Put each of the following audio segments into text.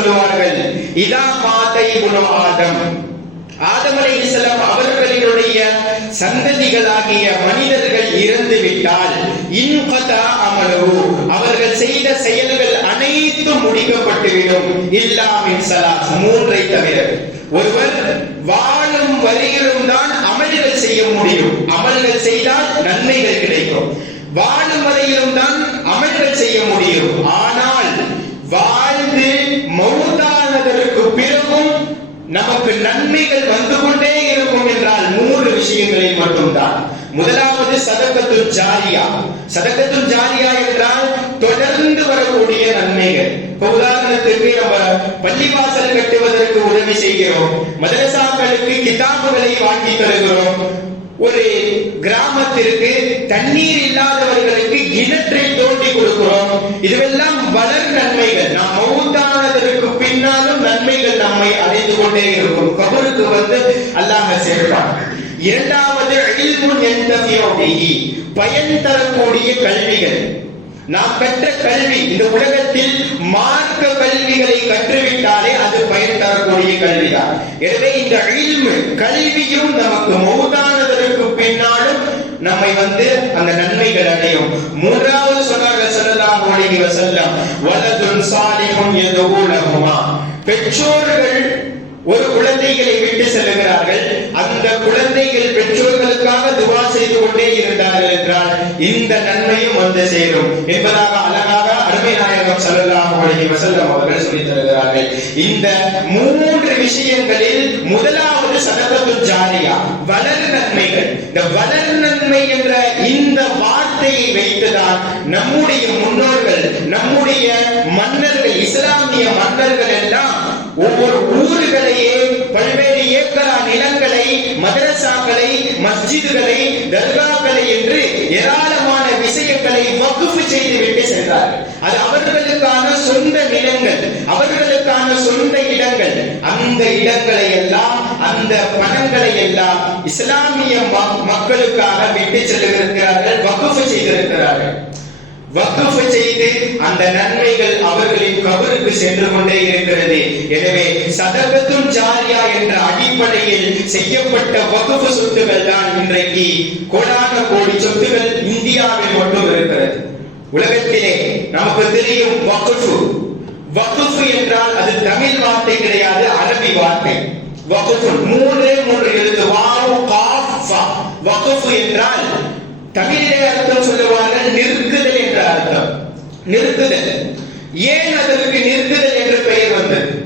சொல்லுவார்கள். இதா மாதை குண ஆதம். ஆதமலை இஸ்லாம் அவர்களுடைய சந்ததிகளாகிய மனிதர்கள் இறந்து விட்டால் இன்பதா அமலு. அவர்கள் செய்த செயல்கள் அனைத்தும் முடிக்கப்பட்டுவிடும். இல்லாமின் சலாஸ் மூன்றை தவிர ஒருவர் வாழும் வரையிலும் தான் அமல்கள் செய்ய முடியும். அமல்கள் செய்தால் நன்மைகள் கிடைக்கும். வாழும் வரையிலும் தான் அமல்கள் செய்ய முடியும். ஆனால் வாழ்ந்து மௌத்தானதற்கு பிறகும் நமக்கு நன்மைகள் வந்து கொண்டே இருக்கும் என்றால் மூன்று விஷயங்களை மட்டும்தான். முதலாவது சதக்கத்து ஜாரியா. சதக்கத்து ஜாரியா என்றால் தொடர்ந்து வரக்கூடிய நன்மைகள். இப்ப உதாரணத்துக்கு நம்ம பள்ளிவாசல் கட்டுவதற்கு உதவி செய்கிறோம். மதரசாக்களுக்கு கிதாபுகளை வாங்கி தருகிறோம். ஒரு கிராமத்திற்கு தண்ணீர் இல்லாதவர்களுக்கு கிணற்றை தோண்டி கொடுக்கிறோம். இதுவெல்லாம் வளர் நன்மைகள். நாம் மௌத்தானதற்கு பின்னாலும் நன்மைகள் நம்மை அடைந்து கொண்டே இருக்கும். கபருக்கு வந்து அல்லாஹ் சேர்ப்பான். இரண்டாவது இல்முன் யன்தஃபியு பயன் தரக்கூடிய கல்விகள். நாம் பெற்ற கல்வி இந்த உலகத்தில் மார்க்க கல்விகளை கற்றுவிட்டாலே அது பயன் தரக்கூடிய கல்விதான். எனவே இந்த அழிவு கல்வியும் நமக்கு மௌதானதற்கு பின்னாலும் நம்மை வந்து அந்த நன்மைகள் அடையும். மூன்றாவது சொன்னார்கள் செல்லலாம் அலைஹி வஸல்லம் வலதுன் சாலிகும் யதுஉ லஹுமா பெற்றோர்கள் ஒரு குழந்தைகளை விட்டு செல்கிறார்கள் அந்த குழந்தைகள் பெற்றோர்களுக்காக துவா செய்து கொண்டே இருந்தார்கள் என்றால் இந்த நன்மையும் வந்து சேரும். என்பதாக அழகாக அருமை நாயகம் ஸல்லல்லாஹு அலைஹி வஸல்லம் அவர்கள் சொல்லி தருகிறார்கள் இந்த மூன்று விஷயங்களில் முதலாவது சதகத்து ஜாரியா வளர் நன்மைகள். இந்த வளர் நன்மை என்ற இந்த வார்த்தையை வைத்துதான் நம்முடைய முன்னோர்கள் நம்முடைய மன்னர்கள் இஸ்லாமிய மன்னர்கள் எல்லாம் ஒவ்வொரு ஊர்களையே பல்வேறு ஏக்கரா நிலங்களை மதரசாக்களை மஸ்ஜிதுகளை தர்காக்களை என்று ஏராளமான விஷயங்களை வகுப்பு செய்து விட்டு சென்றார்கள் அது அவர்களுக்கான சொந்த நிலங்கள் அவர்களுக்கான சொந்த இடங்கள். அந்த இடங்களை எல்லாம் அந்த பணங்களை எல்லாம் இஸ்லாமிய மக்களுக்காக விட்டு செல்லிருக்கிறார்கள் வகுப்பு செய்திருக்கிறார்கள். வக்கஃபு செய்து அந்த நன்மைகள் அவர்களின் கபருக்கு சென்று கொண்டே இருக்கிறது. எனவே சதகத்தும் ஜாரியா என்ற அடிப்படையில் செய்யப்பட்ட வகுப்பு சொத்துக்கள் தான் இன்றைக்கு கோடான கோடி சொத்துகள் இந்தியாவில் மட்டும் இருக்கிறது. உலகத்திலே நமக்கு தெரியும் வகுஃபு வகுப்பு என்றால் அது தமிழ் வார்த்தை கிடையாது அரபி வார்த்தை. வகுஃபு மூன்றே மூன்று எழுத்து. வாவு காஃபா ஃபா. என்றால் தமிழிலே அர்த்தம் சொல்லுவார்கள் நிறுத்துதல் என்ற அர்த்தம். நிறுத்துதல். ஏன் அதற்கு நிறுத்துதல் என்ற பெயர் வந்தது?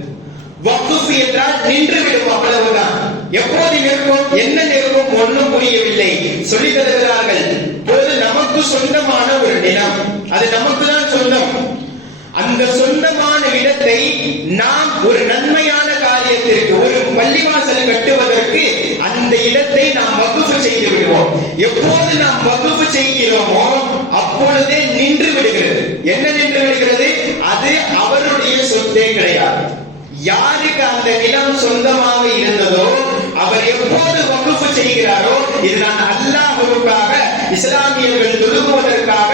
வக்குஃப் என்றால் நின்று விடும் அவ்வளவுதான். எப்போது நிற்கும் என்ன நிற்கும் ஒன்றும் புரியவில்லை. சொல்லி தருகிறார்கள் போது நமக்கு சொந்தமான ஒரு நிலம். அது நமக்கு தான் சொந்தம். அந்த சொந்தமான இடத்தை நாம் ஒரு நன்மையான காரியத்திற்கு ஒரு பள்ளிவாசல் கட்டுவதற்கு அந்த இடத்தை நாம் வகுப்பு செய்து விடுவோம் எப்போது நாம் வகுப்பு செய்கிறோமோ அப்பொழுதே நின்று விடுகிறது. என்ன நின்று விடுகிறது? அது அவருடைய சொத்தே கிடையாது. யாருக்கு அந்த நிலம் சொந்தமாக இருந்ததோ அவர் எப்போது வகுப்பு செய்கிறாரோ இது நான் அல்லாஹுக்காக இஸ்லாமியர்கள் தொழுகுவதற்காக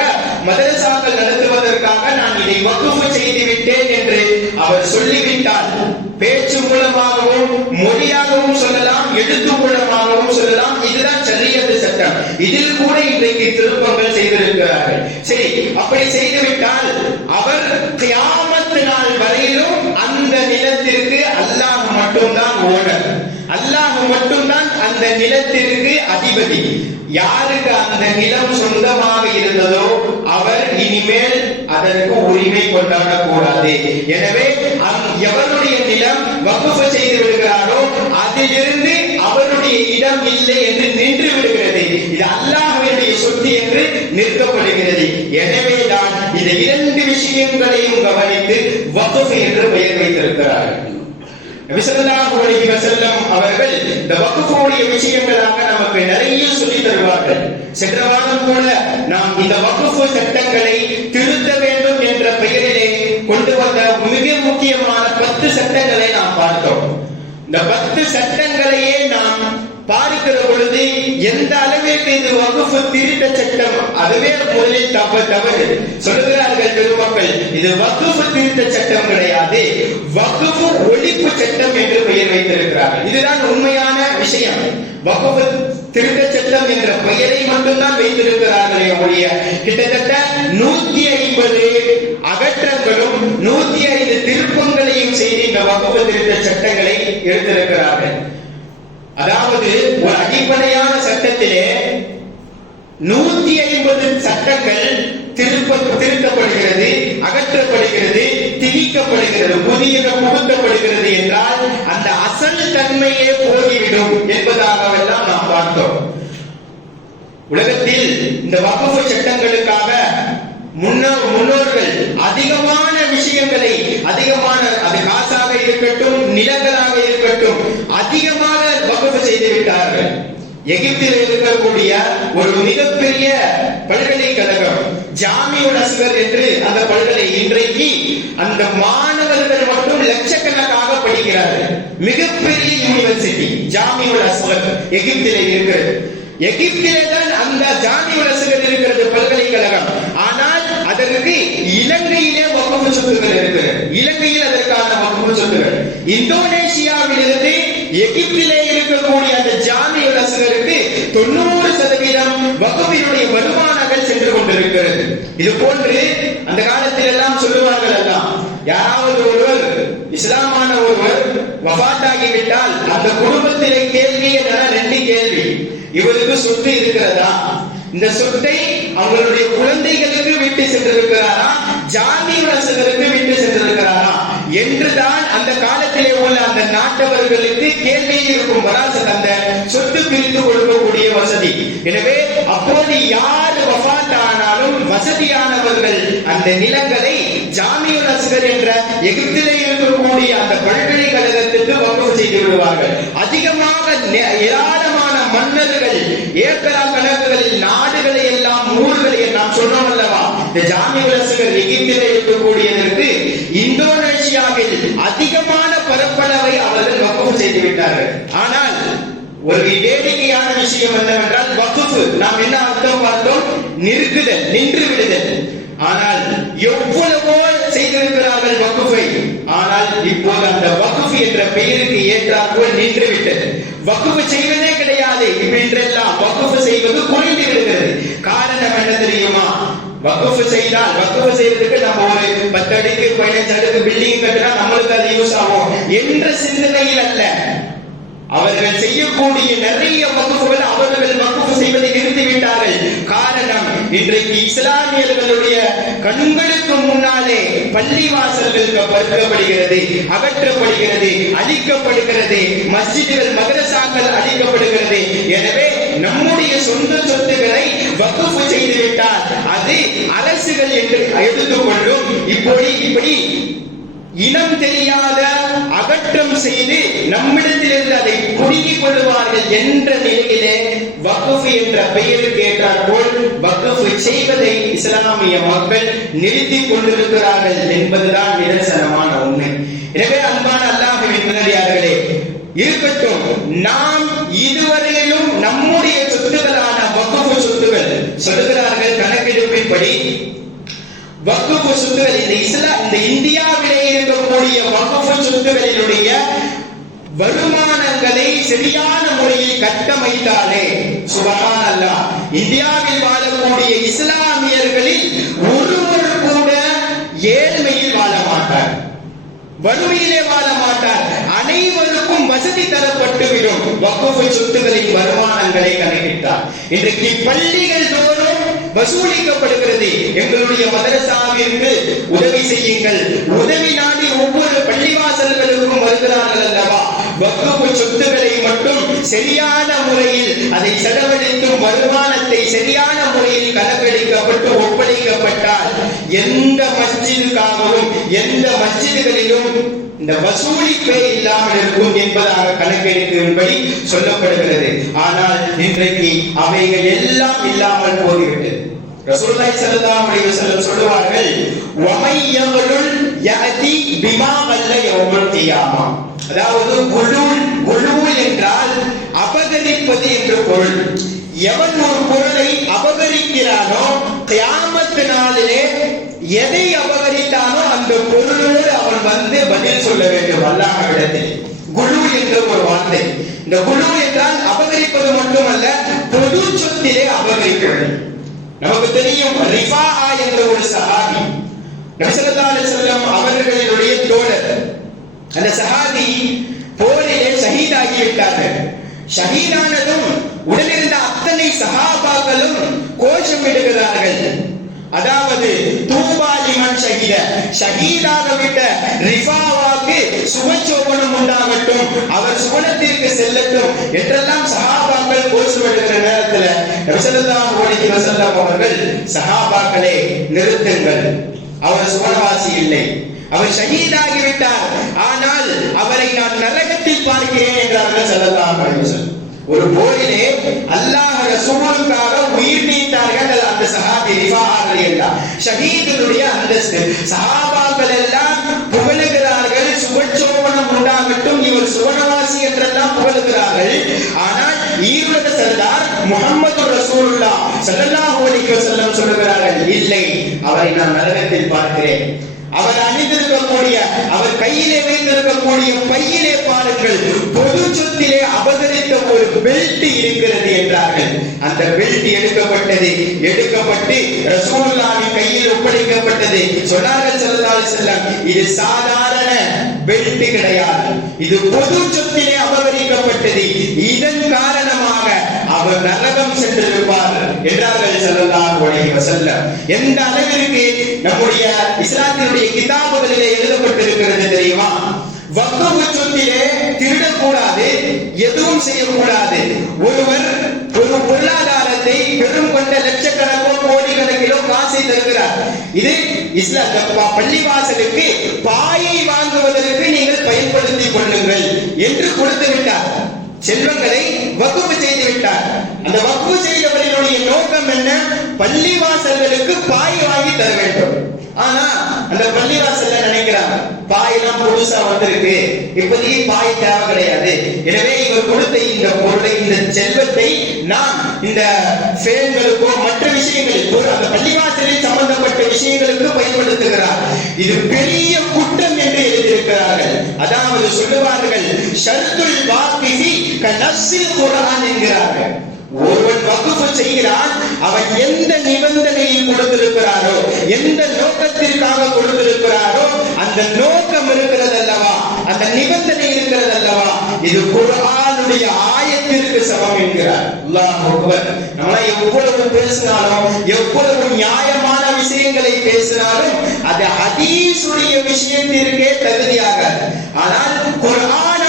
மதரசாக்கள் நடத்துவதற்காக நான் இதை வகுப்பு செய்து விட்டேன் என்று அவர் சொல்லிவிட்டார். பேச்சு மூலமாகவும் மொழியாகவும் சொல்லலாம் எழுத்து மூலமாகவும் சொல்லலாம். இதுதான் சரியது சட்டம். இதில் கூட இன்றைக்கு திருப்பங்கள் செய்திருக்கிறார்கள். சரி அப்படி செய்துவிட்டால் அவர் கியாமத்து நாள் வரையிலும் அந்த நிலத்திற்கு அல்லாஹ் மட்டும்தான் ஓனர். அல்லாஹ் மட்டும் அந்த நிலத்திற்கு அதிபதி. யாருக்கு அந்த நிலம் சொந்தமாக இருந்ததோ அவர் இனிமேல் அதற்கு உரிமை கொண்டாட கூடாது எனவே எவருடைய நிலம் வகுப்பு செய்து விடுகிறாரோ அதிலிருந்து அவருடைய இடம் இல்லை என்று நின்று விடுகிறது. இது அல்லாஹுடைய சொத்து என்று நிற்கப்படுகிறது எனவேதான் இந்த இரண்டு விஷயங்களையும் கவனித்து வகுப்பு என்று பெயர் வைத்திருக்கிறார்கள். நபி ஸல்லல்லாஹு அவர்கள் இந்த வகுப்புடைய விஷயங்களாக நமக்கு நிறைய சொல்லி தருவார்கள். சென்ற வாரம் கூட நாம் இந்த வகுப்பு சட்டங்களை திருத்த வேண்டும் என்ற பெயரிலே கொண்டு வந்த மிக முக்கியமான பத்து சட்டங்களை நாம் பார்த்தோம். இந்த பத்து சட்டங்களையே நாம் பார்க்கிற பொழுது எந்த அளவிற்கு இது வகுப்பு திருட்ட சட்டம் அதுவே முதலில் தவ தவறு. சொல்லுகிறார்கள் பெருமக்கள் இது வகுப்பு திருத்த சட்டம் கிடையாது. வகுப்பு ஒழிப்பு சட்டம் என்று பெயர் வைத்திருக்கிறார்கள். இதுதான் உண்மையான விஷயம். வகுப்பு திருத்த சட்டம் என்ற பெயரை மட்டும்தான் வைத்திருக்கிறார்களே ஒழிய கிட்டத்தட்ட நூத்தி ஐம்பது அகற்றங்களும் நூத்தி ஐந்து திருப்பங்களையும் செய்து இந்த வகுப்பு திருத்த சட்டங்களை எடுத்திருக்கிறார்கள். அதாவது ஒரு அடிப்படையான சட்டத்திலே நூத்தி ஐம்பது சட்டங்கள் திருப்ப திருத்தப்படுகிறது அகற்றப்படுகிறது திணிக்கப்படுகிறது புதிய புகுத்தப்படுகிறது என்றால் அந்த அசல் தன்மையே போகிவிடும் என்பதாகவெல்லாம் நாம் பார்த்தோம். உலகத்தில் இந்த வகுப்பு சட்டங்களுக்காக முன்னோர் முன்னோர்கள் அதிகம் விஷயங்களை அதிகமான அது காசாக இருக்கட்டும் நிலங்களாக இருக்கட்டும் அதிகமாக வகுப்பு செய்து விட்டார்கள் எகிப்தில் இருக்கக்கூடிய ஒரு மிகப்பெரிய பல்கலைக்கழகம் ஜாமியுல் அஸ்கர் என்று அந்த பல்கலை இன்றைக்கு அந்த மாணவர்கள் மட்டும் லட்சக்கணக்காக படிக்கிறார்கள். மிகப்பெரிய யூனிவர்சிட்டி ஜாமியுல் அஸ்கர் எகிப்திலே இருக்கிறது. எகிப்திலே தான் அந்த ஜாமியுல் அஸ்கர் இருக்கிறது பல்கலைக்கழகம் அதற்கு இலங்கையிலே வகுப்பு சொத்துகள் இருக்கு இலங்கையில் அதற்கான வகுப்பு சொத்துகள் இந்தோனேசியாவில் இருந்து எகிப்திலே இருக்கக்கூடிய அந்த ஜாமி அரசுகளுக்கு தொண்ணூறு சதவீதம் வகுப்பினுடைய வருமானங்கள் சென்று கொண்டிருக்கிறது. இது போன்று அந்த காலத்தில் எல்லாம் சொல்லுவார்கள் எல்லாம் யாராவது ஒருவர் இஸ்லாமான ஒருவர் வபாத்தாகிவிட்டால் அந்த குடும்பத்திலே கேள்வி என்னன்னா ரெண்டு கேள்வி. இவருக்கு சொத்து இருக்கிறதா? இந்த சொத்தை அவங்களுடைய குழந்தைகளுக்கு விட்டு சென்றிருக்கிறாரா? ஜாதி வசகருக்கு விட்டு சென்றிருக்கிறாரா? என்றுதான் அந்த காலத்திலே உள்ள அந்த நாட்டவர்களுக்கு கேள்வி இருக்கும் வராசத் அந்த சொத்து பிரித்து கொடுக்கக்கூடிய வசதி. எனவே அப்போது யார் வஃபாத் ஆனாலும் வசதியானவர்கள் அந்த நிலங்களை ஜாமிய ரசிகர் என்ற எகிப்திலே இருக்கக்கூடிய அந்த பல்கலைக்கழகத்திற்கு வகுப்பு செய்து விடுவார்கள். அதிகமாக ஏராளமான மன்னர்கள் ஏக்கரா கணக்குகளில் நாடுகளை எல்லாம் ஊர்களை நாம் சொன்னோம் அல்லவா? இந்த ஜாமி அஸ்கர் எகிப்திலே இருக்கக்கூடியதற்கு இந்தோனேசியாவில் அதிகமான பரப்பளவை அவர்கள் வகுப்பு செய்து விட்டார்கள். ஆனால் ஒரு வேடிக்கையான விஷயம் என்னவென்றால் வகுப்பு நாம் என்ன அர்த்தம் பார்த்தோம்? நிற்குதல் நின்று விடுதல். ஆனால் எவ்வளவோ செய்திருக்கிறார்கள் வகுப்பை ஆனால் இப்போது அந்த வகுப்பு என்ற பெயருக்கு ஏற்றாற்போல் நின்று வக்குவு செய்வதே கிடையாது. இன்றெல்லாம் வகுப்பு செய்வது குறைந்து விடுகிறது. காரணம் என்ன தெரியுமா? வக்குவு செய்தால் வக்குவு செய்வதற்கு நம்ம ஒரு பத்து அடிக்கு பதினஞ்சு அடுக்கு பில்டிங் கட்டினா நம்மளுக்கு அது யூஸ் ஆகும். என்ற சிந்தனையில் அல்ல. அவர்கள் செய்யக்கூடிய நிறைய வகுப்புகள் அவர்கள் வகுப்பு செய்வதை நிறுத்திவிட்டார்கள் காரணம் இன்றைக்கு இஸ்லாமியர்களுடைய கண்களுக்கு முன்னாலே பள்ளி வாசல்கள் அகற்றப்படுகிறது அழிக்கப்படுகிறது மஸ்ஜிதுகள் மதரசாக்கள் அழிக்கப்படுகிறது. எனவே நம்முடைய சொந்த சொத்துக்களை வகுப்பு செய்துவிட்டால் அது அரசுகள் என்று எடுத்துக்கொள்ளும். இப்படி இப்படி இனம் தெரியாத அகற்றம் செய்து நம்மிடத்திலிருந்து அதை புடுங்கிக் கொள்வார்கள் என்ற நிலையிலே வக்குஃப் என்ற பெயருக்கு ஏற்றார் போல் செய்வதை இஸ்லாமிய மக்கள் நிறுத்திக் கொண்டிருக்கிறார்கள் என்பதுதான் நிதர்சனமான உண்மை. எனவே அன்பான அல்லாஹுவின் முதலியார்களே இருக்கட்டும் நாம் இதுவரையிலும் நம்முடைய சொத்துக்களான வக்குஃப் சொத்துகள் சொல்லுகிறார்கள் கணக்கெடுப்பின்படி வக்குப்பு சொத்துகள் இந்த இஸ்லா இந்த இந்தியாவிலே இருக்கக்கூடிய வக்குப்பு சொத்துகளினுடைய வருமானங்களை சரியான முறையில் கட்டமைத்தாலே சுபஹான் அல்லாஹ் இந்தியாவில் வாழக்கூடிய இஸ்லாமியர்களில் ஒருவர் கூட ஏழ்மையில் வாழ மாட்டார். வறுமையிலே வாழ மாட்டார். அனைவருக்கும் வசதி தரப்பட்டுவிடும் வக்குஃபு சொத்துக்களின் வருமானங்களை கணக்கிட்டார். இன்றைக்கு பள்ளிகள் தோறும் வசூலிக்கப்படுகிறது. எங்களுடைய மதரசாவிற்கு உதவி செய்யுங்கள். உதவி நாடி ஒவ்வொரு பள்ளிவாசல்களுக்கும் வருகிறார்கள் அல்லவா? வகுப்பு சொத்துக்களை மட்டும் சரியான முறையில் அதை செலவழிக்கும் வருமானத்தை சரியான முறையில் கணக்கெடுக்கப்பட்டு ஒப்படைக்கப்பட்டால் எந்த மஸ்ஜிதுக்காகவும் எந்த மஸ்ஜிதுகளிலும் இந்த வசூலிப்பே இல்லாமல் இருக்கும் என்பதாக கணக்கெடுக்கும்படி சொல்லப்படுகிறது. ஆனால் இன்றைக்கு அவைகள் எல்லாம் இல்லாமல் போய்விட்டது ரசூலுல்லாஹி ஸல்லல்லாஹு அலைஹி வஸல்லம் சொல்லுவார்கள் வமையவலுல் யாதி பிமா வல்ல யௌமல் கியாமா. அதாவது குலூல் குலூல் என்றால் அபகரிப்பது என்று பொருள். எவன் ஒரு பொருளை அபகரிக்கிறானோ கியாமத்து நாளிலே எதை அபகரித்தானோ அல்லாஹ்விடத்தில். குழு என்ற ஒரு வார்த்தை. இந்த குழு என்றால் அபகரிப்பது மட்டுமல்ல பொது சொத்திலே அபகரிக்கிறது. நமக்கு தெரியும் ரிஃபா என்ற ஒரு சஹாபி நபிசல்லா அலிஸ்லாம் அவர்களுடைய தோழர். அந்த சஹாபி போரிலே ஷஹீதாகி விட்டார்கள் ஷஹீதானதும் உடனிருந்த அத்தனை சஹாபாக்களும் கோஷமிடுகிறார்கள். அதாவது தூபாலிமன் ஷஹீத ஷஹீதாக விட்ட ரிஃபாவாக்கு சுபச்சோபனம் உண்டாகட்டும் அவர் சுவனத்திற்கு செல்லட்டும் என்றெல்லாம் சஹாபாக்கள் கோஷமிடுகிற நேரத்துல நபிசல்லாஹு அலைஹி வஸல்லம் அவர்கள் சஹாபாக்களே நிறுத்துங்கள். அவர் சுவனவாசி இல்லை. அவர் ஷஹீதாகி விட்டார். ஆனால் அவரை நான் நரகத்தில் பார்க்கிறேன் என்றார்கள் ஸல்லல்லாஹு அலைஹி வஸல்லம். ஒரு போரிலே அல்லாஹ் ரசூலுக்காக உயிர் நீத்தார்கள் அந்த சஹாபி ரிஃபாஹ் எல்லாம் ஷஹீதுடைய அந்தஸ்து. சஹாபாக்கள் எல்லாம் புகழுகிறார்கள் சுபச்சோபனம் உண்டாகட்டும் இவர் சுவனவாசி என்றெல்லாம் புகழுகிறார்கள். ஆனால் ஈரோட சர்தார் முகமது ரசூலுல்லா ஸல்லல்லாஹு அலைஹி வஸல்லம் சொல்லுகிறார்கள் இல்லை அவரை நான் நரகத்தில் பார்க்கிறேன். அவர் அணிந்திருக்கக்கூடிய அவர் கையிலே வைத்திருக்கக்கூடிய பையிலே பாருங்கள் பொது சொத்திலே அபகரித்த ஒரு பெல்ட் இருக்கிறது என்றார்கள். அந்த பெல்ட் எடுக்கப்பட்டது எடுக்கப்பட்டு ரசூலுல்லாஹின் கையில் ஒப்படைக்கப்பட்டது. சொன்னார்கள் சொல்லலாலு செல்லம் இது சாதாரண பெல்ட் கிடையாது. இது பொது சொத்திலே அபகரிக்கப்பட்டது. இதன் காரணம் அவர் நரகம் சென்றிருப்பார் என்றார்கள் ஸல்லல்லாஹு அலைஹி வஸல்லம். எந்த அளவிற்கு நம்முடைய இஸ்லாத்தினுடைய கிதாபுகளிலே எழுதப்பட்டிருக்கிறது தெரியுமா? வக்ஃபு சொத்திலே திருடக்கூடாது எதுவும் செய்யக்கூடாது. ஒருவர் ஒரு பொருளாதாரத்தை பெரும் கொண்ட லட்சக்கணக்கோ கோடிக்கணக்கிலோ காசை தருகிறார். இது இஸ்லாம் பள்ளிவாசலுக்கு பாயை வாங்குவதற்கு நீங்கள் பயன்படுத்திக் கொள்ளுங்கள் என்று கொடுத்து விட்டார். செல்வங்களை வகுப்பு செய்து விட்டார். அந்த வகுப்பு செய்தவர்களுடைய நோக்கம் என்ன? பள்ளிவாசல்களுக்கு பாய் வாங்கி தர வேண்டும். ஆனா அந்த பள்ளிவாசல்ல நினைக்கிறாங்க பாய் எல்லாம் புதுசா வந்திருக்கு. இப்போதைக்கு பாய் தேவை கிடையாது. எனவே இவர் கொடுத்த இந்த பொருளை இந்த செல்வத்தை நான் இந்த செயல்களுக்கோ மற்ற விஷயங்களுக்கு அந்த பள்ளிவாசலில் சம்பந்தப்பட்ட விஷயங்களுக்கு பயன்படுத்துகிறார். இது பெரிய குற்ற அதாவது சொல்லுவார்கள் ஷர்துல் வாக்கிசி கனஸ்ஸில் குர்ஆன் என்கிறார்கள். ஒருவன் வகுப்பு செய்கிறான் அவன் எந்த நிபந்தனையில் கொடுத்திருக்கிறாரோ எந்த நோக்கத்திற்காக கொடுத்திருக்கிறாரோ அந்த நோக்கம் இருக்கிறது அல்லவா அந்த நிபந்தனை இருக்கிறது அல்லவா இது குரானுடைய ஆயத்திற்கு சமம் என்கிறார். அல்லாஹ் நம்ம எவ்வளவு பேசினாலும் எவ்வளவு நியாயமான விஷயங்களை பேசினாலும் அது ஹதீசுடைய விஷயத்திற்கே தகுதியாக ஆனால் குரான்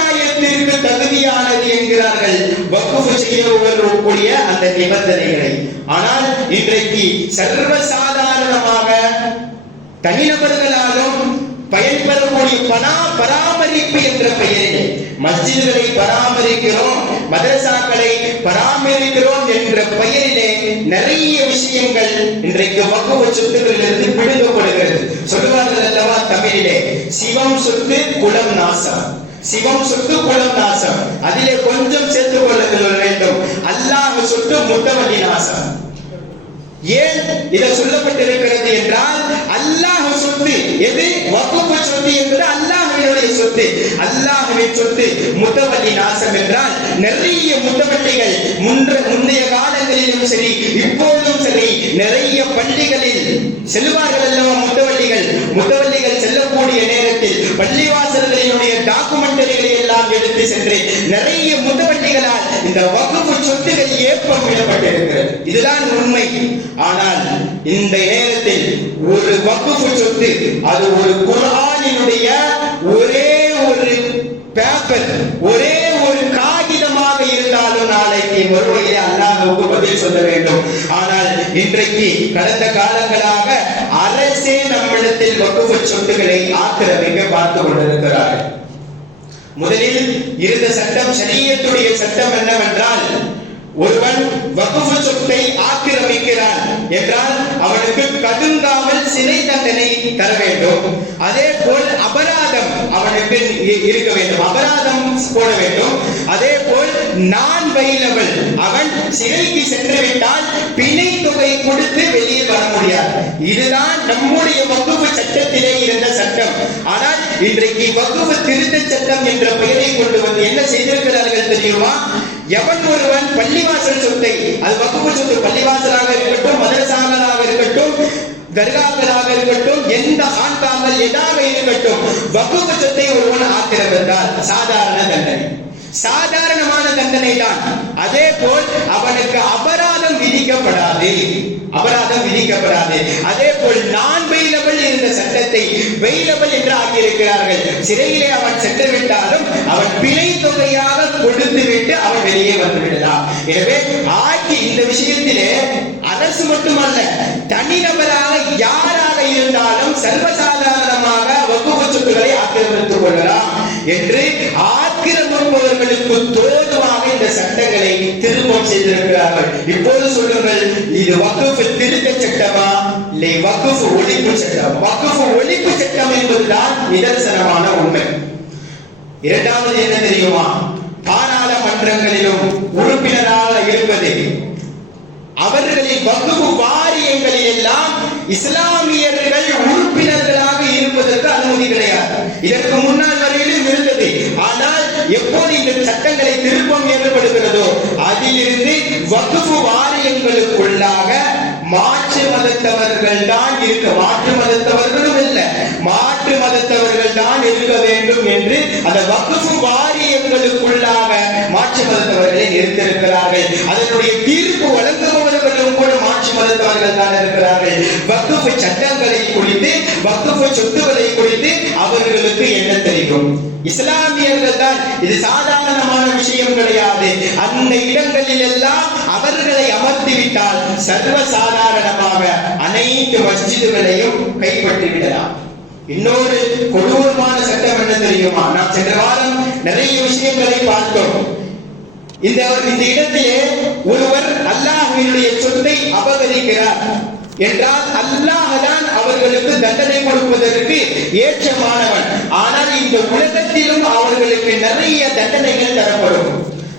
ஆயத்திற்கு தகுதியானது என்கிறார்கள். வக்குஃபு செய்யக்கூடிய அந்த நிபந்தனைகளை. ஆனால் இன்றைக்கு சர்வசாதாரணமாக தனிநபர்களாலும் பயன்பெறக்கூடிய பணா பராமரிப்பு என்ற பெயரில் மஸ்ஜிதுகளை பராமரிக்கிறோம் மதரசாக்களை பராமரிக்கிறோம் என்ற பெயரிலே நிறைய விஷயங்கள் இன்றைக்கு வக்குவ சொத்துக்களிலிருந்து பிடுங்கப்படுகிறது. சொல்லுவார்கள் அல்லவா தமிழிலே சிவம் சொத்து குலம் நாசம். சிவம் சுட்டு குளம் நாசம் அதிலே கொஞ்சம் சேர்த்து கொள்ள வேண்டும். அல்லாஹ் சுட்டு முட்டவழி நாசம். ஏன் இத சொல்லப்பட்டிருக்கிறது என்றால் அல்லாஹ் சொத்து எது? வகுப்பு சொத்து என்பது அல்லாஹ்வினுடைய சொத்து. அல்லாஹுவின் சொத்து முத்தவல்லி நாசம் என்றால் நிறைய முத்தவல்லிகள் முன்ற முந்தைய காலங்களிலும் சரி இப்போதும் சரி நிறைய பள்ளிகளில் செல்வார்கள் அல்லவா முத்தவல்லிகள்? முத்தவல்லிகள் செல்லக்கூடிய சென்று நிறைய முத்தவல்லிகளால் இந்த வகுப்பு சொத்துகள் ஏற்பம் விடப்பட்டிருக்கிறது இதுதான் உண்மை. ஆனால் இந்த நேரத்தில் ஒரு வகுப்பு சொத்து அது ஒரு குரானினுடைய ஒரே ஒரு பேப்பர் ஒரே ஒரு காகிதமாக இருந்தாலும் நாளைக்கு மறுமையிலே அல்லாஹ்வுக்கு பதில் சொல்ல வேண்டும். ஆனால் இன்றைக்கு கடந்த காலங்களாக அரசே நம்மிடத்தில் வகுப்பு சொத்துக்களை ஆக்கிரமிக்க பார்த்து கொண்டிருக்கிறார்கள். முதலில் இருந்த சட்டம் சரியத்துடைய சட்டம் என்னவென்றால் ஒருவன் வகுப்பு சொத்தை ஆக்கிரமிக்கிறான் என்றால் அவனுக்கு கடுங்காமல் சிறை தண்டனை தர வேண்டும். அதே போல் அபராதம் அவனுக்கு இருக்க வேண்டும். அபராதம் போட வேண்டும். அதே போல் நான் வயலவள் அவன் சிறைக்கு சென்று விட்டால் பிணை தொகை கொடுத்து வெளியே வர முடியாது. இதுதான் நம்முடைய வகுப்பு சட்டத்திலே இருந்த சட்டம். ஆனால் இன்றைக்கு வகுப்பு திருத்த சட்டம் என்ற பெயரை கொண்டு வந்து என்ன செய்திருக்கிறார்கள் தெரியுமா? எவன் ஒருவன் பள்ளிவாசல் சொத்தை அது வகுப்பு சொத்து பள்ளிவாசலாக இருக்கட்டும் மதரசாங்களாக இருக்கட்டும் தர்காக்களாக இருக்கட்டும் எந்த ஆண்காமல் எதாக இருக்கட்டும் வகுப்பு சொத்தை ஒருவன் ஆக்கிரமித்தால் சாதாரண தண்டனை. சாதாரணமான தண்டனை தான். அதே போல் அவனுக்கு அபராதம் விதிக்கப்படாது. அபராதம் விதிக்கப்படாது. அதே போல் நான் வெயிலபிள் இருந்த சட்டத்தை வெயிலபிள் என்று ஆக்கியிருக்கிறார்கள். சிறையிலே அவன் சென்று விட்டாலும் அவன் பிழை தொகையாக கொடுத்து விட்டு அவன் வெளியே வந்து விடலாம் எனவே ஆட்சி இந்த விஷயத்திலே அரசு மட்டுமல்ல தனிநபராக யாராக இருந்தாலும் சர்வசாதாரணமாக வகுப்பு சொத்துக்களை ஆக்கிரமித்துக் கொள்ளலாம் என்று ஆக்கிரமிப்பவர்களுக்கு தோதுவாக இந்த சட்டங்களை திருமணம் செய்திருக்கிறார்கள். இப்போது சொல்லுங்கள் இது வகுப்பு திருத்த சட்டமா? இல்லை வகுப்பு ஒழிப்பு சட்டம். வகுப்பு ஒழிப்பு சட்டம் என்பதுதான் நிதர்சனமான உண்மை. இரண்டாவது என்ன தெரியுமா? பாராளுமன்றங்களிலும் உறுப்பினராக இருப்பது அவர்களின் வகுப்பு வாரியங்களில் எல்லாம் இஸ்லாமியர்கள் உறுப்பினர்களாக இருப்பதற்கு அனுமதி கிடையாது. இதற்கு முன்னால் வரையிலும் இருந்தது. ஆனால் எப்போது இந்த சட்டங்களை திருப்பம் ஏற்படுகிறதோ அதிலிருந்து வகுப்பு வாரியங்களுக்குள்ளாக மாற்று மதத்தவர்கள் தான் இருக்க மாற்று மதத்தவர்களும் இல்ல மாற்று மதத்தவர்கள் தான் இருக்க வேண்டும் என்று அந்த வகுப்பு வாரியங்களுக்குள்ளாக மாற்று மதத்தவர்களை நிறுத்திருக்கிறார்கள் அதனுடைய தீர்ப்பு வழங்க மாற்று தான் இருக்கிறார்கள். வக்குப்பு சட்டங்களை குறித்து வக்குப்பு சொத்துக்களை குறித்து அவர்களுக்கு என்ன தெரியும்? இஸ்லாமியர்கள் தான் இது சாதாரணமான விஷயம் கிடையாது. அந்த இடங்களில் எல்லாம் அவர்களை அமர்த்தி விட்டால் சர்வ சாதாரணமாக அனைத்து மஸ்ஜிதுகளையும் கைப்பற்றி விடலாம். இன்னொரு கொடூரமான சட்டம் என்ன தெரியுமா? நாம் சென்ற வாரம் நிறைய விஷயங்களை பார்த்தோம். இந்த இந்த இடத்திலே ஒருவர் அல்லாஹினுடைய சொத்தை அபகரிக்கிறார். என்றால் அல்லாஹ் அவர்களுக்கு தண்டனை கொடுப்பதற்கு ஏற்றமானவன். ஆனால் இந்த உலகத்திலும் அவர்களுக்கு நிறைய தண்டனைகள் தரப்படும்.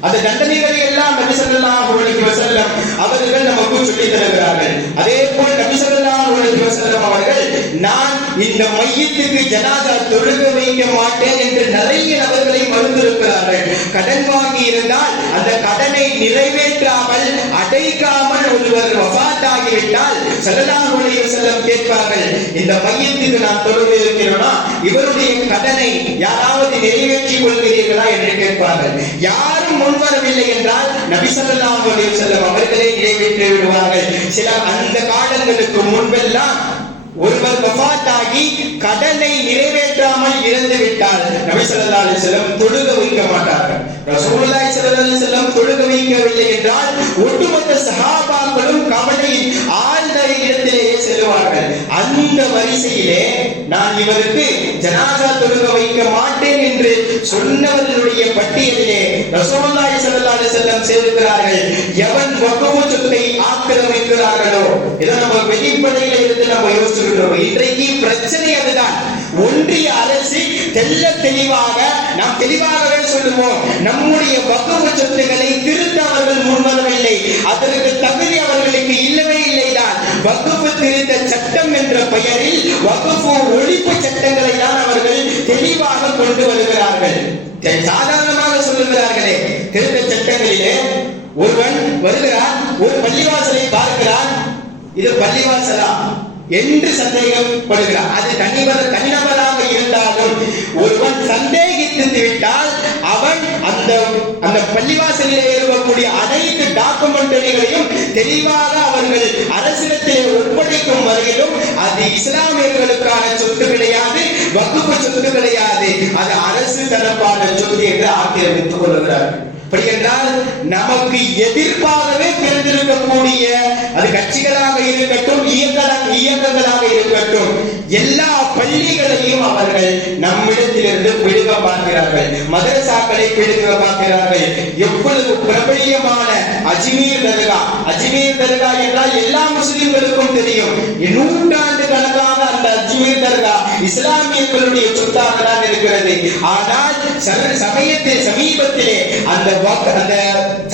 அந்த தண்டனைகளை எல்லாம் நபி ஸல்லல்லாஹு அலைஹி வஸல்லம் அவர்கள் நமக்கு சொல்லி தருகிறார்கள். அதே போல் நபி ஸல்லல்லாஹு அலைஹி வஸல்லம் அவர்கள் நான் இந்த மையத்துக்கு ஜனாதா தொழுக வைக்க மாட்டேன் என்று நிறைய நபர்களை மறுத்திருக்கிறார்கள். கடன் வாங்கி இருந்தால் அந்த கடனை நிறைவேற்றாமல் அடைக்காமல் ஒருவர் வஃபாத் ஆகிவிட்டால் ஸல்லல்லாஹு அலைஹி வஸல்லம் கேட்பார்கள் இந்த மையத்துக்கு நான் தொழுக இருக்கிறோனா இவருடைய கடனை யாராவது நிறைவேற்றிக் கொள்கிறீர்களா? என்று கேட்பார்கள். யாரும் முன்வரவில்லை என்றால் நபி ஸல்லல்லாஹு அலைஹி வஸல்லம் அவர்களே நிறைவேற்றி விடுவார்கள். சில அந்த காலங்களுக்கு முன்பெல்லாம் ஒருவர் வஃபாத்தாகி கடனை நிறைவேற்றாமல் இறந்து விட்டால் நபி ஸல்லல்லாஹு அலைஹி வஸல்லம் தொழுக வைக்க மாட்டார்கள். ரசூலுல்லாஹி ஸல்லல்லாஹு அலைஹி வஸல்லம் தொழுக வைக்கவில்லை என்றால் ஒட்டுமொத்த சஹாபாக்களும் கவலையில் ஆழ்ந்த அந்த வரிசையிலே நான் இவருக்கு ஜனாசா தொழுக வைக்க மாட்டேன் என்று சொன்னவர்களுடைய பட்டியலிலே ரசோல்லாய் ஸல்லல்லாஹு செல்லம் சேர்க்கிறார்கள். எவன் வகுப்பு சொத்தை ஆக்கிரமிக்கிறார்களோ இதை நம்ம வெளிப்படையில இருந்து நம்ம யோசிச்சுக்கிறோம் இன்றைக்கு பிரச்சனை அதுதான். ஒன்றிய அரசு தெல்ல தெளிவாக நாம் தெளிவாகவே சொல்லுவோம் நம்முடைய வகுப்பு சொத்துக்களை திருத்த அவர்கள் முன்வரவில்லை. அதற்கு தகுதி அவர்களுக்கு இல்லவே இல்லைதான். வகுப்பு திருத்த சட்டம் என்ற பெயரில் வகுப்பு ஒழிப்பு சட்டங்களை தான் அவர்கள் தெளிவாக கொண்டு வருகிறார்கள். சாதாரணமாக சொல்லுகிறார்களே. திருத்த சட்டங்களிலே ஒருவன் வருகிறான் ஒரு பள்ளிவாசலை பார்க்கிறான். இது பள்ளிவாசலா? என்று சந்தேகப்படுகிறார் அது தனிவர் தனிநபராக இருந்தாலும் ஒருவன் சந்தேக சந்தேகித்து விட்டால் அவன் அந்த அந்த பள்ளிவாசலில் இருக்கக்கூடிய அனைத்து டாக்குமெண்டரிகளையும் தெளிவாக அவர்கள் அரசிடத்திலே ஒப்படைக்கும் வரையிலும் அது இஸ்லாமியர்களுக்கான சொத்து கிடையாது வகுப்பு சொத்து கிடையாது. அது அரசு தரப்பான சொத்து என்று ஆக்கிரமித்துக் கொள்கிறார்கள். அப்படி என்றால் நமக்கு எதிர்ப்பாகவே பிறந்திருக்கக்கூடிய அது கட்சிகளாக இருக்கட்டும் இயக்கலாக இயக்கங்களாக இருக்கட்டும் எல்லா பள்ளிகளையும் அவர்கள் நம்மிடத்திலிருந்து பிடுங்க பார்க்கிறார்கள். மதரசாக்களை பிடுங்க பார்க்கிறார்கள். எவ்வளவு பிரபலியமான அஜ்மீர் தர்கா. அஜ்மீர் தர்கா என்றால் எல்லா முஸ்லிம்களுக்கும் தெரியும். நூற்றாண்டு கணக்கான அந்த அஜ்மீர் தர்கா இஸ்லாமியர்களுடைய சொத்தாக தான் இருக்கிறது. ஆனால் சமயத்தை சமயத்தில் சமீபத்திலே அந்த அந்த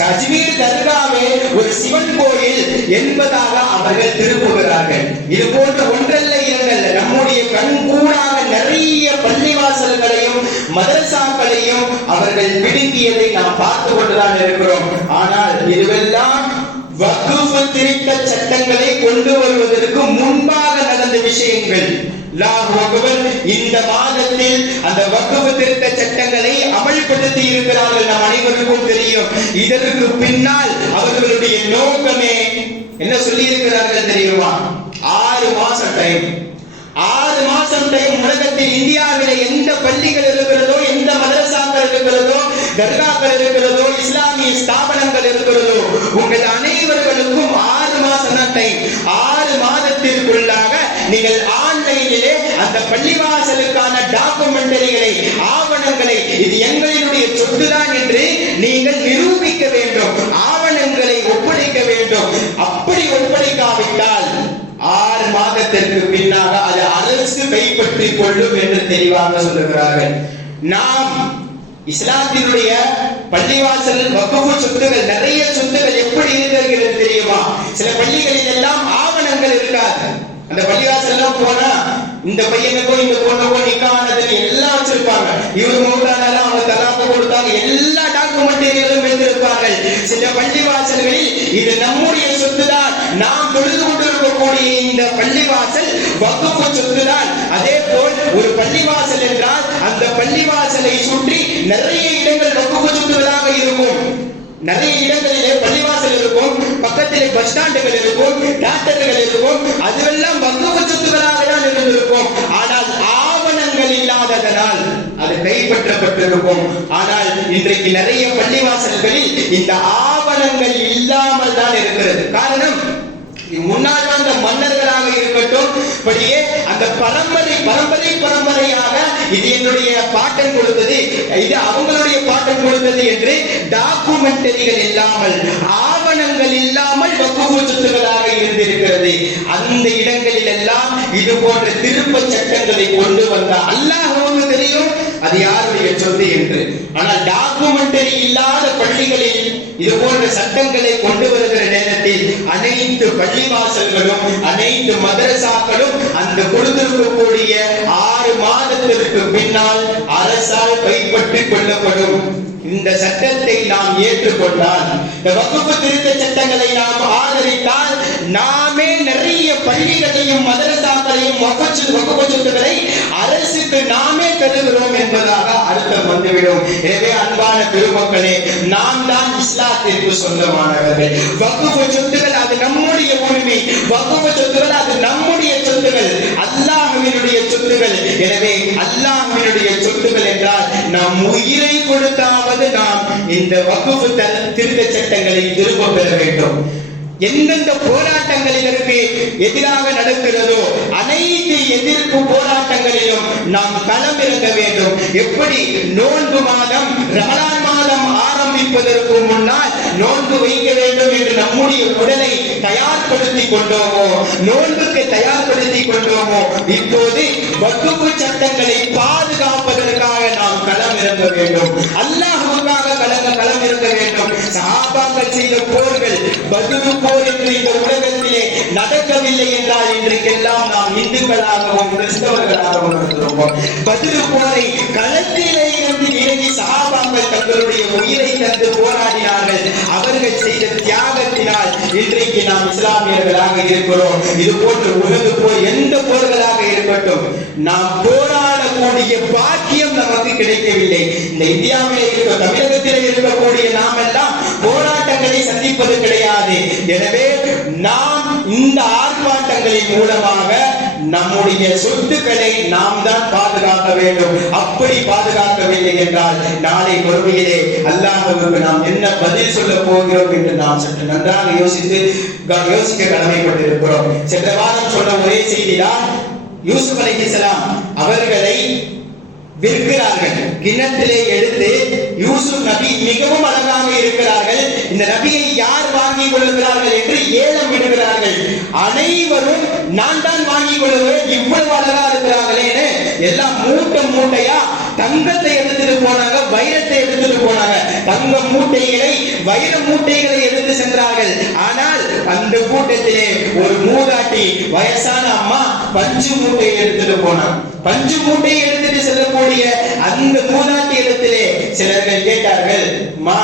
அஜ்மீர் தர்காவே ஒரு சிவன் கோயில் என்பதாக அவர்கள் திருப்புகிறார்கள் இது போன்ற ஒன்றல்ல இரண்டல்ல நம்முடைய கண் கூடாக நிறைய பள்ளிவாசல்களையும் மதரசாக்களையும் அவர்கள் பிடுங்கியதை நாம் பார்த்து கொண்டுதான் இருக்கிறோம். ஆனால் இதுவெல்லாம் வகுப்பு திருத்த சட்டங்களை கொண்டு வருவதற்கு முன்பாக விஷயங்கள். இந்த மாதத்தில் அந்த வக்குஃபு திருத்த சட்டங்களை அமல்படுத்தி இருக்கிறார்கள் நம் அனைவருக்கும் தெரியும். இதற்கு பின்னால் அவர்களுடைய நோக்கமே என்ன சொல்லி இருக்கிறார்கள் தெரியுமா? ஆறு மாசம் டைம் ஆறு மாசம் டைம் உலகத்தில் இந்தியாவில எந்த பள்ளிகள் இருக்கிறதோ எந்த அரசு கைப்பற்றிக் கொள்ளும் என்று தெளிவாக சொல்லுகிறார்கள். நாம் இஸ்லாத்தினுடைய பள்ளிவாசல் வகுப்பு சொத்துகள் நிறைய சொத்துகள் எப்படி இருக்கிறது தெரியுமா? சில பள்ளிகளில் எல்லாம் ஆவணங்கள் இருக்காது. அந்த பள்ளிவாசல் எல்லாம் போனா இந்த பையனுக்கோ இந்த பொண்ணுக்கோ நிக்கானது எல்லாம் வச்சிருப்பாங்க. இவர் மூன்றானால அவங்க தலாக்கு கொடுத்தாங்க எல்லா டாக்குமெண்டரிகளும் வைத்திருப்பார்கள் சில பள்ளிவாசல்களில் இது நம்முடைய சொத்துதான். நாம் தொழுது கொண்டிருக்கக்கூடிய இந்த பள்ளிவாசல் வகுப்பு சொத்துதான். அதே போல் ஒரு பள்ளிவாசல் என்றால் அந்த பள்ளிவாசலை சுற்றி நிறைய இடங்கள் வகுப்பு சொத்துகளாக இருக்கும். நிறைய இடங்களிலே பள்ளிவாசல் இருக்கும். பக்கத்திலே பஸ் ஸ்டாண்டுகள் இருக்கும். டாக்டர்கள் இருக்கும். அதுவெல்லாம் வகுப்பு சொத்துகளாக தான் இருந்திருக்கும். ஆனால் ஆவணங்கள் இல்லாததனால் அது கைப்பற்றப்பட்டிருக்கும். ஆனால் இன்றைக்கு நிறைய பள்ளிவாசல்களில் இந்த ஆவணங்கள் இல்லாமல் தான் இருக்கிறது. காரணம் முன்னாள் வந்த மன்னர்களாக இருக்கட்டும் இப்படியே அந்த பரம்பரை பரம்பரை பரம்பரையாக இது என்னுடைய பாட்டம் கொடுத்தது இது அவங்களுடைய பாட்டம் கொடுத்தது என்று டாக்குமெண்டரிகள் இல்லாமல் ஆவணங்கள் இல்லாமல் வகுப்பு சொத்துகளாக இருந்திருக்கிறது. அந்த இடங்களில் எல்லாம் இது போன்ற திருப்ப சட்டங்களை கொண்டு வந்த அல்லாஹ்வுக்கு தெரியும்? அது யாருடைய சொத்து என்று. ஆனால் டாக்குமெண்டரி இல்லாத பள்ளிகளில் இது போன்ற சட்டங்களை கொண்டு வருகிற நேரத்தில் அனைத்து பள்ளிவாசல்களும் அனைத்து மதரசாக்களும் அந்த கொடுத்திருக்கக்கூடிய ஆறு மாதத்திற்கு பின்னால் அரசால் கைப்பற்றிக் கொள்ளப்படும். இந்த சட்டத்தை நாம் ஏற்றுக்கொண்டால் இந்த வகுப்பு திருத்த சட்டங்களை நாம் ஆதரித்தால் நாமே நிறைய பள்ளிகளையும் மதரசாக்களையும் வகுப்பு சொத்துக்களை அரசுக்கு நாமே தருகிறோம் என்பதாக அர்த்தம் வந்துவிடும். எனவே அன்பான பெருமக்களே நாம் தான் இஸ்லாத்திற்கு சொந்தமானவர்கள். வகுப்பு சொத்துகள் அது நம்முடைய உரிமை. வகுப்பு சொத்துக்கள் அது நம்முடைய சொத்துகள் அல்லாஹ்வினுடைய சொத்துகள் எனவே அல்லாஹ்வினுடைய சொத்துகள் என்றால் நம் உயிரை கொடுத்தாவது நாம் இந்த வகுப்பு திருத்த சட்டங்களை திரும்ப பெற வேண்டும். எந்தெந்த போராட்டங்களிலிருந்து எதிராக நடக்கிறதோ அனைத்து எதிர்ப்பு போராட்டங்களிலும் நாம் களம் இறங்க வேண்டும். எப்படி? நோன்பு மாதம் ரமலான் மாதம் ஆரம்பிப்பதற்கு முன்னால் நோன்பு வைக்க வேண்டும் என்று நம்முடைய உடலை தயார்படுத்தி கொண்டோமோ? நோன்புக்கு தயார்படுத்தி கொண்டோமோ? இப்போது வகுப்பு சட்டங்களை பாதுகாப்பதற்காக நாம் களம் இறங்க வேண்டும். அல்லாஹுக்காக களம் களம் இறங்க வேண்டும். சஹாபாக்கள் செய்த போர்கள் பதிலு போர் என்று இந்த உலகத்திலே நடக்கவில்லை என்றால் இன்றைக்கெல்லாம் நாம் இந்துக்களாகவும் கிறிஸ்தவர்களாகவும் இருக்கிறோம் பதிலு போரை களத்திலே இருந்து இறங்கி சஹாபாக்கள் தங்களுடைய உயிரை தந்து போராடினார்கள். அவர்கள் செய்த தியாகத்தினால் இன்றைக்கு நாம் இஸ்லாமியர்களாக இருக்கிறோம். இது போன்று உலக போர் எந்த போர்களாக இருக்கட்டும் நாம் போராடக்கூடிய பாக்கியம் நமக்கு கிடைக்கவில்லை. இந்த இந்தியாவிலே இருக்க தமிழகத்திலே இருக்கக்கூடிய நாம் எல்லாம் போராட்டங்களை சந்திப்பது கிடையாது. எனவே நாம் இந்த ஆர்ப்பாட்டங்களின் மூலமாக நம்முடைய சொத்துக்களை நாம் தான் பாதுகாக்க வேண்டும். அப்படி பாதுகாக்கவில்லை என்றால் நாளை மறுமையிலே அல்லாஹ்வுக்கு நாம் என்ன பதில் சொல்ல போகிறோம் என்று நாம் சற்று நன்றாக யோசித்து யோசிக்க கடமைப்பட்டிருக்கிறோம். சென்ற வாரம் சொன்ன ஒரே செய்திதான் யூசுப் அலைஹிஸ்ஸலாம் அவர்களை விற்கிறார்கள். கிண்ணத்திலே எடுத்து யூசுப் நபி மிகவும் அழகாக இருக்கிறார்கள். இந்த நபியை யார் வாங்கிக் கொள்ளுகிறார்கள் என்று ஏலம் விடுகிறார்கள். அனைவரும் நான் தான் வாங்கிக் கொள்ளுவேன் இவ்வளவு அழகா இருக்கிறார்களேன்னு எல்லாம் மூட்டை மூட்டையா தங்கத்தை எடுத்துட்டு போனாங்க வைரத்தை எடுத்துட்டு போனாங்க. தங்க மூட்டைகளை வைர மூட்டைகளை எடுத்து சென்றார்கள். ஆனால் அந்த கூட்டத்திலே ஒரு மூதாட்டி வயசான அம்மா பஞ்சு மூட்டையை எடுத்துட்டு போனாங்க பஞ்சு மூட்டையை எடுத்துட்டு செல்லக்கூடிய அந்த மூதாட்டி இடத்திலே சிலர்கள் கேட்டார்கள் மா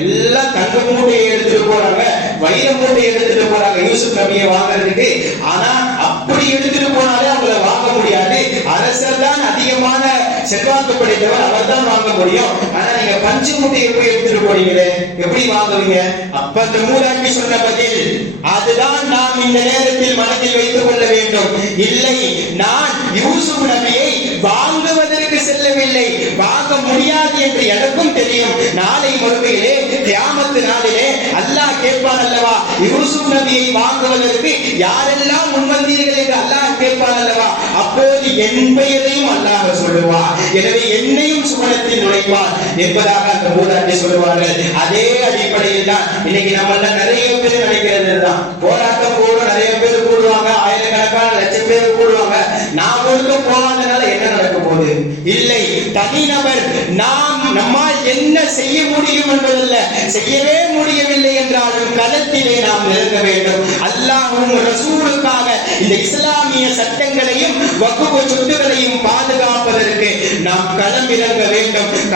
எல்லாம் தங்க மூட்டையை எடுத்துட்டு போறாங்க வைர மூட்டையை எடுத்துட்டு போறாங்க யூசுப் நபியை வாங்குறதுக்கு. ஆனா அப்படி எடுத்துட்டு போனாலே அவங்கள வாங்க முடியாது. அரசர் தான் அதிகமான செல்வாக்கு படைத்தவர் அவர் தான் வாங்க முடியும். ஆனா நீங்க பஞ்சு மூட்டை எப்படி எடுத்துட்டு போறீங்களே எப்படி வாங்குவீங்க? அப்ப அந்த மூதாட்டி சொன்ன பதில் அதுதான் நாம் இந்த நேரத்தில் மனதில் வைத்துக் கொள்ள வேண்டும். இல்லை நான் வாங்குவதற்கு செல்லவில்லை. வாங்க முடியாது என்று எனக்கும் தெரியும். நாளை மறுமையிலே கியாமத்து நாளிலே அல்லாஹ் கேட்பான் அல்லவா? யூசுப் நபியை வாங்குவதற்கு யாரெல்லாம் முன்வந்தீர்கள் என்று அல்லாஹ் கேட்பான் அல்லவா? அப்போது என் பெயரையும் அல்லாஹ் சொல்லுவார் எனவே என்னையும் சுமணத்தில் நுழைப்பார். என்பதாக அந்த மூதாட்டி சொல்லுவார்கள். அதே அடிப்படையில் தான் இன்னைக்கு நம்ம எல்லாம் நிறைய பேர் நினைக்கிறது தான். போராட்டம் போடும் நிறைய பேர் கூடுவாங்க. ஆயிரக்கணக்கான லட்சம் பேர் கூடுவாங்க. நாம் ஒருத்தம் போகாதனால என்ன நடக்க போகுது? இல்லை. தனிநபர் நாம் நம்மால் என்ன செய்ய முடியும் என்பதல்ல. செய்யவே முடியவில்லை என்றாலும் களத்திலே நாம் நிறுத்த வேண்டும். அல்லாஹும் ரசூலுக்காக இந்த இஸ்லாமிய சட்டங்களையும் வகுப்பு சொத்துகளையும் பாதுகாப்பதற்கு நாம் களம் இறங்க வேண்டும்.